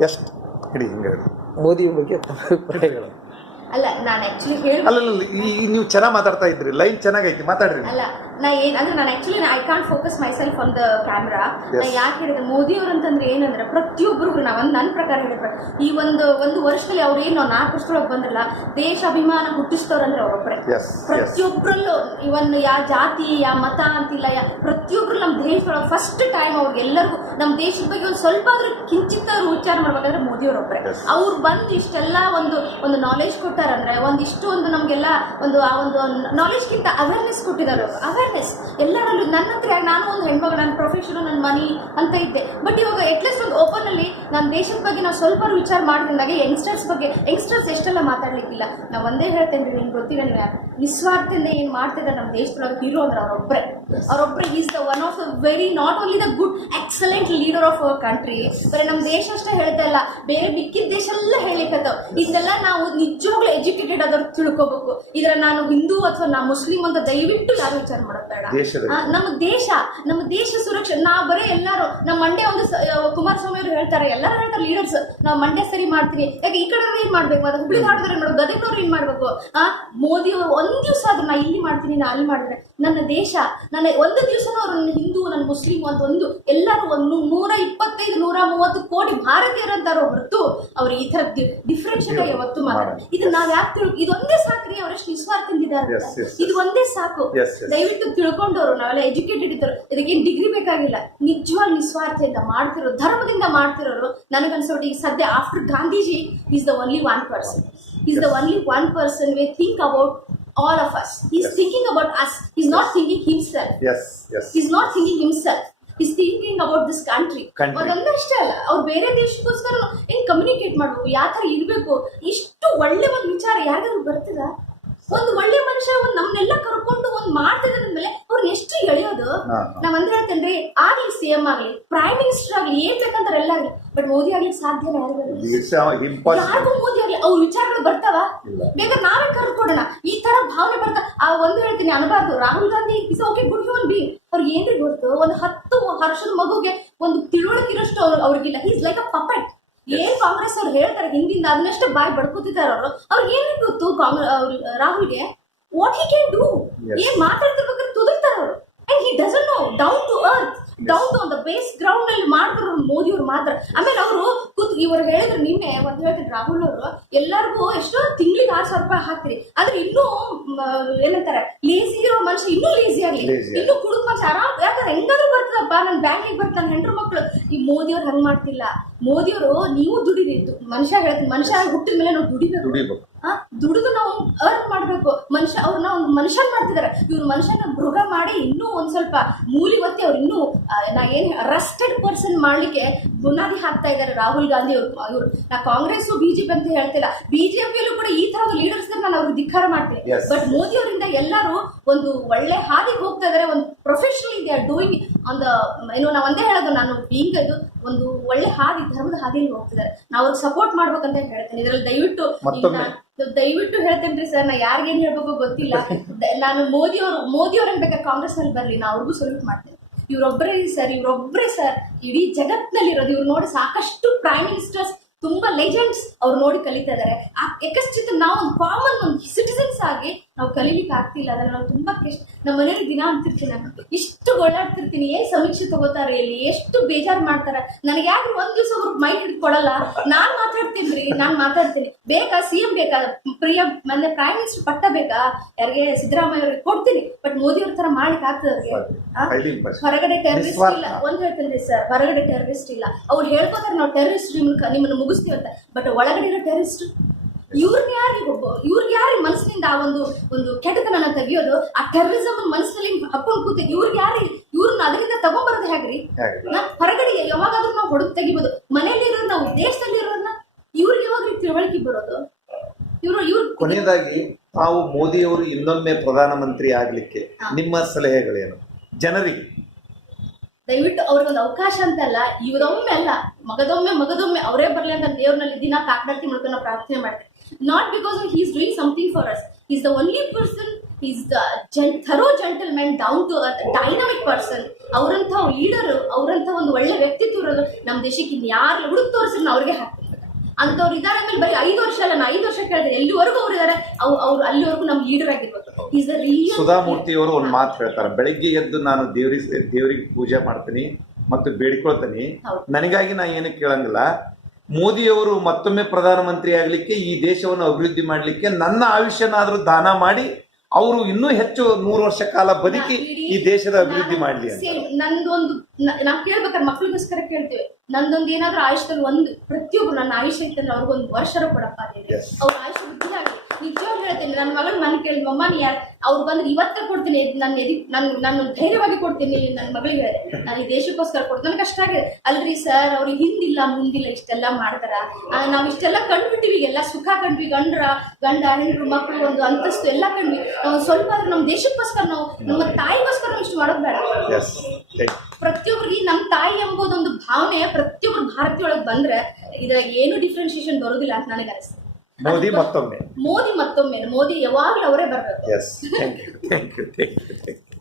ಎಷ್ಟು? ಹೇಳಿ ಹಿಂಗೆ ಹೇಳಿ. ಮೋದಿ ಬಗ್ಗೆ ಅಭಿಪ್ರಾಯಗಳು. ಅಲ್ಲ ನಾನು ಆಕ್ಚುಲಿ ಹೇಳ ಅಲ್ಲ ಈ ನೀವು ಚೆನ್ನಾಗಿ ಮಾತಾಡ್ತಾ ಇದ್ರಿ ಲೈನ್ ಚೆನ್ನಾಗೈತಿ ಮಾತಾಡ್ರಿ. ಅಲ್ಲ ನಾ ಏನ್ ಅಂದ್ರೆ ನಾನು actually I can't focus myself on the camera ನಾ. ಯಾಕೆ ಹೇಳಿದೆ ಮೋದಿ ಅವ್ರು ಅಂತಂದ್ರೆ ಏನಂದ್ರೆ ಪ್ರತಿಯೊಬ್ಬರಿಗೂ ನಾವು ಒಂದು ನನ್ನ ಪ್ರಕಾರ ಹೇಳಿದ್ರೆ ಈ ಒಂದು ಒಂದು ವರ್ಷದಲ್ಲಿ ಅವ್ರು ಏನು ನಾಲ್ಕು ವರ್ಷದೊಳಗೆ ಬಂದ್ರಲ್ಲ ದೇಶಾಭಿಮಾನ ಹುಟ್ಟಿಸ್ತವ್ರಂದ್ರೆ ಅವರೊಬ್ಬರೇ. ಪ್ರತಿಯೊಬ್ಬರಲ್ಲೂ ಇವನ್ ಯಾ ಜಾತಿ ಯಾ ಮತ ಅಂತಿಲ್ಲ ಯಾ ಪ್ರತಿಯೊಬ್ರು ನಮ್ಮ ದೇಶದೊಳಗೆ ಫಸ್ಟ್ ಟೈಮ್ ಅವ್ರಿಗೆಲ್ಲರಿಗೂ ನಮ್ಮ ದೇಶದ ಬಗ್ಗೆ ಒಂದು ಸ್ವಲ್ಪ ಆದ್ರೂ ಕಿಂಚಿತ್ತ ಅವ್ರು ವಿಚಾರ ಮಾಡ್ಬೇಕಾದ್ರೆ ಮೋದಿ ಅವರೊಬ್ಬರೇ Yes. ಅವ್ರು ಬಂದು ಇಷ್ಟೆಲ್ಲ ಒಂದು ಒಂದು ನಾಲೆಜ್ ಕೊಟ್ಟಾರಂದ್ರೆ ಒಂದಿಷ್ಟು ಒಂದು ನಮಗೆಲ್ಲ ಒಂದು ಆ ಒಂದು ನಾಲೆಜ್ಗಿಂತ ಅವೇರ್ನೆಸ್ ಕೊಟ್ಟಿದ್ದಾರೆ ಅವರು ಅವೇರ್ನೆಸ್ ಎಲ್ಲರಲ್ಲೂ ನನ್ನ ಹತ್ರ ನಾನು ಒಂದು ಹೆಣ್ಮಗಳು ನನ್ನ ಪ್ರೊಫೆಷನ್ ನನ್ನ ಮನಿ ಅಂತ ಇದ್ದೆ. ಬಟ್ ಇವಾಗ ಅಟ್ಲೀಸ್ಟ್ ಒಂದು ಓಪನ್ ಅಲ್ಲಿ ನನ್ನ ದೇಶದ ಬಗ್ಗೆ ನಾವು ಸ್ವಲ್ಪ ವಿಚಾರ ಮಾಡಿದಾಗ ಯಂಗ್ಸ್ಟರ್ಸ್ ಬಗ್ಗೆ ಯಂಗ್ಸ್ಟರ್ಸ್ ಎಷ್ಟೆಲ್ಲ ಮಾತಾಡ್ಲಿಕ್ಕಿಲ್ಲ. ನಾವು ಒಂದೇ ಹೇಳ್ತೇನೆ ರೀ ನಿಮ್ಗೆ ಗೊತ್ತಿಲ್ಲ ನೀವು ಯಾರು. ನಿಸ್ವಾರ್ಥದಿಂದ ಏನು ಮಾಡ್ತಿದ್ದಾರೆ ನಮ್ಮ ದೇಶದೊಳಗೆ ಹೀರೋ ಅಂದ್ರೆ ಅವರೊಬ್ಬರೇ ಅವರೊಬ್ಬರೇ is the one of the very not only the good excellent leader of our country ಬರೀ ನಮ್ಮ ದೇಶ ಅಷ್ಟೇ ಹೇಳ್ತಾ ಇಲ್ಲ ಬೇರೆ ಬಿಕ್ಕಿದ ದೇಶ ಎಲ್ಲ ಹೇಳಿಕತ್ತವ ಇದನ್ನೆಲ್ಲ ನಾವು ನಿಜವಾಗ್ಲೂ ಎಜುಕೇಟೆಡ್ ಆದವ್ರು ತಿಳ್ಕೋಬೇಕು. ಇದರ ನಾನು ಹಿಂದೂ ಅಥವಾ ನಾ ಮುಸ್ಲಿಂ ಅಂತ ದಯವಿಟ್ಟು ಯಾರು ವಿಚಾರ ಮಾಡೋದ್ ನಮ್ಮ ದೇಶ ನಮ್ಮ ದೇಶ ಸುರಕ್ಷತೆ ನಾ ಬರೀ ಎಲ್ಲರೂ ನಮ್ಮ ಮಂಡ್ಯ ಒಂದು ಕುಮಾರಸ್ವಾಮಿ ಅವರು ಹೇಳ್ತಾರೆ ಎಲ್ಲರೂ ಹೇಳ್ತಾರೆ ಲೀಡರ್ಸ್ ನಾವು ಮಂಡ್ಯ ಸರಿ ಮಾಡ್ತೀವಿ. ಯಾಕೆ ಈ ಕಡೆ ಏನ್ ಮಾಡ್ಬೇಕು? ಅದು ಹುಬ್ಳಿ ಮಾಡಿದ್ರೆ ನೋಡು ಗದಗ್ನವ್ರು ಏನ್ ಮಾಡ್ಬೇಕು? ಆ ಮೋದಿ ಅವರು ಒಂದ್ ದಿವಸ ಆದ್ರೂ ನಾ ಇಲ್ಲಿ ಮಾಡ್ತೀನಿ ನಾ ಅಲ್ಲಿ ಮಾಡಿದ್ರೆ. ನನ್ನ ದೇಶ ನನ್ನ ಒಂದು ದಿವಸನೂ ಅವ್ರು ನನ್ನ ಹಿಂದೂ ನನ್ನ ಮುಸ್ಲಿಂ ಅಂತ ಒಂದು ಎಲ್ಲರೂ ಒಂದು ನೂರ ಇಪ್ಪತ್ತೈದು ನೂರ ಮೂವತ್ತು ಕೋಟಿ ಭಾರತೀಯರು ಒತ್ತು ಹೊರತು ಅವ್ರು ಈ ತರ ಡಿಫ್ರೆನ್ಷಿಯೇಟ್ ಆಗಿ ಯಾವತ್ತು ಮಾತಾಡ ಇದು ನಾವ್ ಯಾಕೆ ತಿಳ್ ಇದೊಂದೇ ಸಾಕ್ರಿ ಅವರಷ್ಟು ನಿಸ್ವಾರ್ಥದಿಂದಿದ್ದಾರೆ. ಇದು ಒಂದೇ ಸಾಕು. Yes, yes. ತಿಳ್ಕೊಂಡವರು ನಾವೆಲ್ಲ ಎಜುಕೇಟೆಡ್ ಇದ್ದರು ಇದಕ್ಕೇನು ಡಿಗ್ರಿ ಬೇಕಾಗಿಲ್ಲ. ನಿಜವಾಗ ನಿಸ್ವಾರ್ಥದಿಂದ ಮಾಡ್ತಿರೋ ಧರ್ಮದಿಂದ ಮಾಡ್ತಿರೋರು ನನಗನ್ಸೋಟಿ ಈಗ ಸದ್ಯ after Gandhiji is the only one person is the only one person we think about all of us is thinking about us is not thinking himself is not thinking himself is thinking about this country Country. ಅಷ್ಟೇ ಅಲ್ಲ. ಅವ್ರು ಬೇರೆ ದೇಶಕ್ಕೋಸ್ಕರ ಹೆಂಗ್ communicate ಮಾಡ್ಬೇಕು? ಯಾವ ಥರ ಇರಬೇಕು? ಇಷ್ಟು ಒಳ್ಳೆ ಒಂದು ವಿಚಾರ ಯಾರಿಗಾದ್ರು ಬರ್ತದ? ಒಂದು ಒಳ್ಳೆ ಮನುಷ್ಯ ಒಂದು ನಮ್ನೆಲ್ಲ ಕರ್ಕೊಂಡು ಒಂದು ಮಾಡ್ತಿದ್ರೆ ಅಂದ್ಮೇಲೆ ಅವ್ರನ್ನ ಎಷ್ಟು ಎಳೆಯೋದು ಹಾ, ಹಾ. ನಾವ್ ಅಂದ್ರೆ ಹೇಳ್ತೇನ್ರಿ ಆಗ್ಲಿ ಸಿಎಂ ಆಗ್ಲಿ ಪ್ರೈಮ್ ಮಿನಿಸ್ಟರ್ ಆಗ್ಲಿ ಏನ್ ಬೇಕಂತಾರೆ ಎಲ್ಲ ಆಗ್ಲಿ ಬಟ್ ಮೋದಿ ಆಗ್ಲಿ ಸಾಧ್ಯನೇ ಇಂಪಾಸಿಬಲ್ ಯಾರಿಗೂ ಮೋದಿ ಆಗ್ಲಿ ಅವ್ರ ವಿಚಾರಗಳು ಬರ್ತಾವ? ಬೇಗ ನಾವೇ ಕರ್ಕೊಡೋಣ ಈ ತರ ಭಾವನೆ ಬರ್ತಾ ಆ ಒಂದು ಹೇಳ್ತೀನಿ ಅನ್ಬಾರ್ದು. Rahul Gandhi is okay good human be ಅವ್ರಿಗೆ ಏನ್ರಿ ಗೊತ್ತು? ಒಂದು ಹತ್ತು ವರ್ಷದ ಮಗುಗೆ ಒಂದು ತಿಳುವಳಿಕೆ ಇರೋಷ್ಟು ಅವ್ರು ಅವ್ರಿಗಿಲ್ಲ. ಈಸ್ ಲೈಕ್ ಅ ಪಪೆಟ್ ಏನ್ ಕಾಂಗ್ರೆಸ್ ಅವ್ರು ಹೇಳ್ತಾರೆ ಹಿಂದಿಂದ ಅದನ್ನಷ್ಟೇ ಬಾಯ್ ಬಡ್ಕೋತಿದ್ದಾರೆ ಅವರು. ಅವ್ರಿಗೆ ಏನ್ರಿ ಗೊತ್ತು Congress ರಾಹುಲ್ಗೆ? What he can do. ಏನ್ and he doesn't know down to earth down to the base ground ಅಲ್ಲಿ ಮಾಡ್ತಾರ ಮೋದಿ ಅವ್ರು ಮಾತ್ರ. ಆಮೇಲೆ ಅವರು ಕೂತ್ ಇವರು ಹೇಳಿದ್ರು ನಿನ್ನೆ ಒಂದ್ ಹೇಳ್ತೀನಿ ರಾಹುಲ್ ಅವರು ಎಲ್ಲರಿಗೂ ಎಷ್ಟೋ ತಿಂಗಳಿಗೆ ಆರ್ ಸಾವಿರ ರೂಪಾಯಿ ಹಾಕ್ತಿರಿ. ಆದ್ರೆ ಇನ್ನೂ ಏನಂತಾರೆ ಲೇಸಿ ಇರೋ ಮನುಷ್ಯ ಇನ್ನೂ ಲೇಸಿ ಆಗ್ಲಿ. ಇನ್ನೂ ಕುಡಿದ ಮನುಷ್ಯ ಆರಾಮ್ ಯಾಕಂದ್ರೆ ಹೆಂಗಾದ್ರೂ ಬರ್ತದಪ್ಪ ನನ್ನ ಬ್ಯಾಂಕಿಗೆ ಬರ್ತಾನೆ ಹೆಂಡ್ರ ಮಕ್ಳು. ಈ ಮೋದಿ ಅವ್ರು ಹಂಗ್ ಮಾಡ್ತಿಲ್ಲ. ಮೋದಿ ಅವರು ನೀವು ದುಡಿರಿ. ಮನುಷ್ಯ ಹೇಳ್ತೀನಿ ಮನುಷ್ಯ ಹುಟ್ಟಿದ ಮೇಲೆ ನಾವು ದುಡಿಬೇಕು. ದುಡಿದು ನಾವು ಅರ್ನ್ ಮಾಡ್ಬೇಕು. ಮನುಷ್ಯ ಅವ್ರನ್ನ ಒಂದು ಮನುಷ್ಯನ್ ಮಾಡ್ತಿದಾರೆ ಇವ್ರು ಮನುಷ್ಯನ ಮೃಗ ಮಾಡಿ ಇನ್ನೂ ಒಂದು ಸ್ವಲ್ಪ ಮೂಲಿ ಒತ್ತಿ ಅವ್ರು ಇನ್ನೂ ನಾ ಏನು ರಸ್ಟೆಡ್ ಪರ್ಸನ್ ಮಾಡ್ಲಿಕ್ಕೆ ಬುನಾದಿ ಹಾಕ್ತಾ ಇದ್ದಾರೆ ರಾಹುಲ್ ಗಾಂಧಿ ಅವರು ಇವರು. ನಾ ಕಾಂಗ್ರೆಸ್ ಬಿಜೆಪಿ ಅಂತ ಹೇಳ್ತಿಲ್ಲ. ಬಿಜೆಪಿಯಲ್ಲೂ ಕೂಡ ಈ ತರದ ಲೀಡರ್ಸ್ ನಾನು ಅವ್ರಿಗೆ ಧಿಕ್ಕಾರ ಮಾಡ್ತೀನಿ. ಬಟ್ ಮೋದಿ ಅವರಿಂದ ಎಲ್ಲರೂ ಒಂದು ಒಳ್ಳೆ ಹಾದಿಗೆ ಹೋಗ್ತಾ ಇದಾರೆ ಒಂದು ಪ್ರೊಫೆಷನಲ್ ಇದೆ ಡೂಯಿಂಗ್ ಆನ್ ದ ಏನು ನಾವು ಒಂದೇ ಹೇಳೋದು ನಾನು ಬೀಂಗ್ ಅದು ಒಂದು ಒಳ್ಳೆ ಹಾದಿ ಧರ್ಮದ ಹಾದಿಯಲ್ಲಿ ಹೋಗ್ತಿದ್ದಾರೆ ನಾವು ಅವ್ರಿಗೆ ಸಪೋರ್ಟ್ ಮಾಡ್ಬೇಕಂತ ಹೇಳ್ತೇನೆ. ಇದರಲ್ಲಿ ದಯವಿಟ್ಟು ದಯವಿಟ್ಟು ಹೇಳ್ತೇನ್ರಿ ಸರ್ ನಾ ಯಾರಿಗೇನ್ ಹೇಳ್ಬೇಕು ಗೊತ್ತಿಲ್ಲ. ನಾನು ಮೋದಿ ಅವರು ಮೋದಿ ಅವ್ರನ್ನ ಬೇಕಾದ್ರೆ ಕಾಂಗ್ರೆಸ್ನಲ್ಲಿ ಬರ್ಲಿ ನಾ ಅವ್ರಿಗೂ ಸಲ್ಯೂಟ್ ಮಾಡ್ತೇನೆ. ಇವ್ರೊಬ್ಬರೇ ಸರ್ ಇವರೊಬ್ಬರೇ ಸರ್, ಇಡೀ ಜಗತ್ತಿನಲ್ಲಿರೋದು ಇವ್ರು ನೋಡಿ ಸಾಕಷ್ಟು ಪ್ರೈಮ್ ಮಿನಿಸ್ಟರ್ಸ್ ತುಂಬಾ ಲೆಜೆಂಡ್ಸ್ ಅವ್ರು ನೋಡಿ ಕಲಿತಾ ಆ ಯಕಶ್ಚಿತ ನಾವು ಒಂದು ಕಾಮನ್ ಒಂದು ಸಿಟಿಸನ್ಸ್ ಆಗಿ ನಾವು ಕಲೀಲಿಕ್ಕೆ ಆಗ್ತಿಲ್ಲ ಅದನ್ನ ನಾವು ತುಂಬಾ ಕಷ್ಟ ನಮ್ಮ ಮನೇಲಿ ದಿನ ಅಂತಿರ್ತೀನಿ ನಾನು. ಇಷ್ಟು ಓಡಾಡ್ತಿರ್ತೀನಿ ಏನ್ ಸಮೀಕ್ಷೆ ತಗೋತಾರೆ ಇಲ್ಲಿ ಎಷ್ಟು ಬೇಜಾರ್ ಮಾಡ್ತಾರೆ. ನನಗೆ ಯಾರು ಒಂದ್ ದಿವಸ ಮೈಕ್ ಹಿಡ್ಕೊಳಲ್ಲ? ನಾನ್ ಮಾತಾಡ್ತೀನಿ ರೀ ನಾನ್ ಮಾತಾಡ್ತೀನಿ. ಬೇಕಾ? ಸಿ ಎಂ ಬೇಕಾ? ಪ್ರಿಯ ಮನೆ ಪ್ರೈಮ್ ಮಿನಿಸ್ಟರ್ ಪಟ್ಟ ಬೇಕಾ? ಯಾರಿಗೆ ಸಿದ್ದರಾಮಯ್ಯ ಅವ್ರಿಗೆ ಕೊಡ್ತೀನಿ ಬಟ್ ಮೋದಿ ಅವ್ರ ತರ ಮಾಡ್ಲಿಕ್ಕೆ ಆಗ್ತದೆ ಅವ್ರಿಗೆ. ಹೊರಗಡೆ ಟೆರರಿಸ್ಟ್ ಇಲ್ಲ. ಒಂದ್ ಹೇಳ್ತೀನಿ ಸರ್ ಹೊರಗಡೆ ಟೆರರಿಸ್ಟ್ ಇಲ್ಲ. ಅವ್ರು ಹೇಳ್ಕೋತಾರೆ ನಾವು ಟೆರರಿಸ್ಟ್ ನಿಮ್ಮನ್ನ ಮುಗಿಸ್ತೀವಿ ಅಂತ ಬಟ್ ಒಳಗಡೆ ಇರೋ ಟೆರರಿಸ್ಟ್ ಇವ್ರನ್ನ ಯಾರಿಗೆ ಇವ್ರಿಗೆ ಯಾರಿಗೆ ಮನಸ್ಸಿನಿಂದ ಆ ಒಂದು ಒಂದು ಕೆಟ್ಟತನ ತೆಗಿಯೋದು? ಆ ಟೆರರಿಸಮ್ ಮನಸ್ಸಿನಲ್ಲಿ ಹಾಕೊಂಡು ಕೂತಿ ಇವ್ರಿಗೆ ಯಾರು ಇವ್ರನ್ನ ಅದರಿಂದ ತಗೊಂಬರೋದು ಹೇಗ್ರಿ? ಹೊರಗಡೆ ಯಾವಾಗಾದ್ರೂ ನಾವು ಹೊಡೆದು ತೆಗಿಬೋದು. ಮನೆಯಲ್ಲಿ ಇರೋರು ನಾವು ದೇಶದಲ್ಲಿ ಇರೋರ್ನ ಇವ್ರಿಗೆ ಯಾವಾಗ ತಿಳುವಳಿಕೆ ಬರೋದು? ಇವ್ರು ಇವ್ರು ಕೊನೆಯದಾಗಿ ತಾವು ಮೋದಿಯವರು ಇನ್ನೊಮ್ಮೆ ಪ್ರಧಾನಮಂತ್ರಿ ಆಗ್ಲಿಕ್ಕೆ ನಿಮ್ಮ ಸಲಹೆಗಳೇನು? ಜನರಿಗೆ. ದಯವಿಟ್ಟು ಅವ್ರಿಗೊಂದು ಅವಕಾಶ ಅಂತಲ್ಲ ಇವರೊಮ್ಮೆ ಅಲ್ಲ ಮಗದೊಮ್ಮೆ ಮಗದೊಮ್ಮೆ ಅವರೇ ಬರಲಿ ಅಂತ ದೇವ್ರಲ್ಲಿ ದಿನ ಕಾಕಡಾರ್ತಿ ಮೂಲಕ ನಾವು ಪ್ರಾರ್ಥನೆ ಮಾಡ್ತೇವೆ not because of he's doing something for us is the only person is the Jan thorough gentleman down to earth dynamic person ಅವರಂತ leader ಅವರಂತ ಒಂದು ಒಳ್ಳೆ ವ್ಯಕ್ತಿತ್ವ ಇರೋದು ನಮ್ಮ ದೇಶಕ್ಕೆ ಇನ್ನು ಯಾರು ಹುಡುಕ್ ತೋರಿಸಿದ್ರು ಅವ್ರಿಗೆ ಹಾಕ್ಬೇಕು. ಅಂತವ್ರು ಇದಾರೆ ಮೇಲೆ ಬರೀ ಐದು ವರ್ಷ ಅಲ್ಲ, ನಾ ಐದು ವರ್ಷ ಕೇಳಿದ್ರೆ ಎಲ್ಲಿವರೆಗೂ ಅವ್ರು ಇದಾರೆ ಅವ್ರು ಅವ್ರು ಅಲ್ಲಿವರೆಗೂ ನಮ್ಮ ಲೀಡರ್ ಆಗಿರ್ಬೇಕು. ಈಸ್ ದ ರಿಯಲ್ ಸುಧಾಮೂರ್ತಿಯವರು ಒಂದು ಮಾತು ಹೇಳ್ತಾರೆ. ಬೆಳಗ್ಗೆ ಎದ್ದು ನಾನು ದೇವ್ರಿಗೆ ದೇವ್ರಿಗೆ ಪೂಜೆ ಮಾಡ್ತೀನಿ ಮತ್ತು ಬೇಡ್ಕೊಳ್ತೀನಿ. ನನಗಾಗಿ ನಾ ಏನು ಕೇಳಂಗಿಲ್ಲ. ಮೋದಿಯವರು ಮತ್ತೊಮ್ಮೆ ಪ್ರಧಾನಮಂತ್ರಿ ಆಗಲಿಕ್ಕೆ ಈ ದೇಶವನ್ನು ಅಭಿವೃದ್ಧಿ ಮಾಡಲಿಕ್ಕೆ ನನ್ನ ಆಯುಷ್ಯನಾದರೂ ದಾನ ಮಾಡಿ ಅವರು ಇನ್ನೂ ಹೆಚ್ಚು ನೂರು ವರ್ಷ ಕಾಲ ಬದುಕಿ ಈ ದೇಶದ ಅಭಿವೃದ್ಧಿ ಮಾಡಲಿ ಅಂತ. ನಂದೊಂದು ನಾವು ಕೇಳ್ಬೇಕಾದ್ರೆ ಮಕ್ಳಿಗೋಸ್ಕರ ಕೇಳ್ತೇವೆ. ನಂದೊಂದು ಏನಾದ್ರೂ ಆಯುಷ್ಯದಲ್ಲಿ ಒಂದು ಪ್ರತಿಯೊಬ್ರು ನನ್ನ ಆಯುಷ್ಯ ಇತ್ತಂದ್ರೆ ಅವ್ರಿಗೊಂದು ವರ್ಷರ ಕೊಡಪ್ಪ. ಅವ್ರ ಆಯುಷ್ಯ ವೃದ್ಧಿ ಆಗಲಿ. ನಿಜವಾಗ್ಲೂ ಹೇಳ್ತೀನಿ ನನ್ನ ಮಗಳ ಮನೆ ಕೇಳಿ ಮಮ್ಮ ನೀ ಯಾರು ಅವ್ರು ಬಂದ್ರೆ ಇವತ್ತ ಕೊಡ್ತೀನಿ ನನ್ನ ಎದಿ ನಾನು ನಾನು ಧೈರ್ಯವಾಗಿ ಕೊಡ್ತೀನಿ ನನ್ನ ಮಗಳಿಗೆ ಹೇಳಿದೆ. ನಾನು ಈ ದೇಶಕ್ಕೋಸ್ಕರ ಕೊಡ್ತೀನಿ. ನನಗೆ ಕಷ್ಟ ಆಗಿದೆ. ಅಲ್ರಿ ಸರ್ ಅವ್ರಿಗೆ ಹಿಂದಿಲ್ಲ ಮುಂದಿಲ್ಲ ಇಷ್ಟೆಲ್ಲ ಮಾಡ್ತಾರ? ನಾವು ಇಷ್ಟೆಲ್ಲ ಕಂಡ್ಬಿಟ್ಟಿವಿ ಎಲ್ಲ ಸುಖ ಕಂಡ್ವಿ ಗಂಡ್ರ ಗಂಡ ಹೆಂಡ್ರು ಮಕ್ಕಳು ಒಂದು ಅಂತಸ್ತು ಎಲ್ಲ ಕಂಡ್ವಿ. ನಾವು ಸ್ವಲ್ಪ ಆದ್ರೆ ನಮ್ಮ ದೇಶಕ್ಕೋಸ್ಕರ ನಾವು ನಮ್ಮ ತಾಯಿಗೋಸ್ಕರ ನಾವು ಇಷ್ಟು ಮಾಡೋದು ಬೇಡ. ಪ್ರತಿಯೊಬ್ಬರಿಗೆ ನಮ್ಮ ತಾಯಿ ಎಂಬುದೊಂದು ಭಾವನೆ ಪ್ರತಿಯೊಬ್ಬರು ಭಾರತೀಯೊಳಗೆ ಬಂದ್ರೆ ಇದ್ರಾಗ ಏನು ಡಿಫ್ರೆನ್ಸಿಯೇಷನ್ ಬರೋದಿಲ್ಲ ಅಂತ ನನಗೆ ಅನಿಸ್ತದೆ ಮೋದಿ ಮತ್ತೊಮ್ಮೆ. ಮೋದಿ ಮತ್ತೊಮ್ಮೆ ಮೋದಿ ಯಾವಾಗಲೂ ಅವರೇ ಬರಬೇಕು. Yes thank you thank you thank you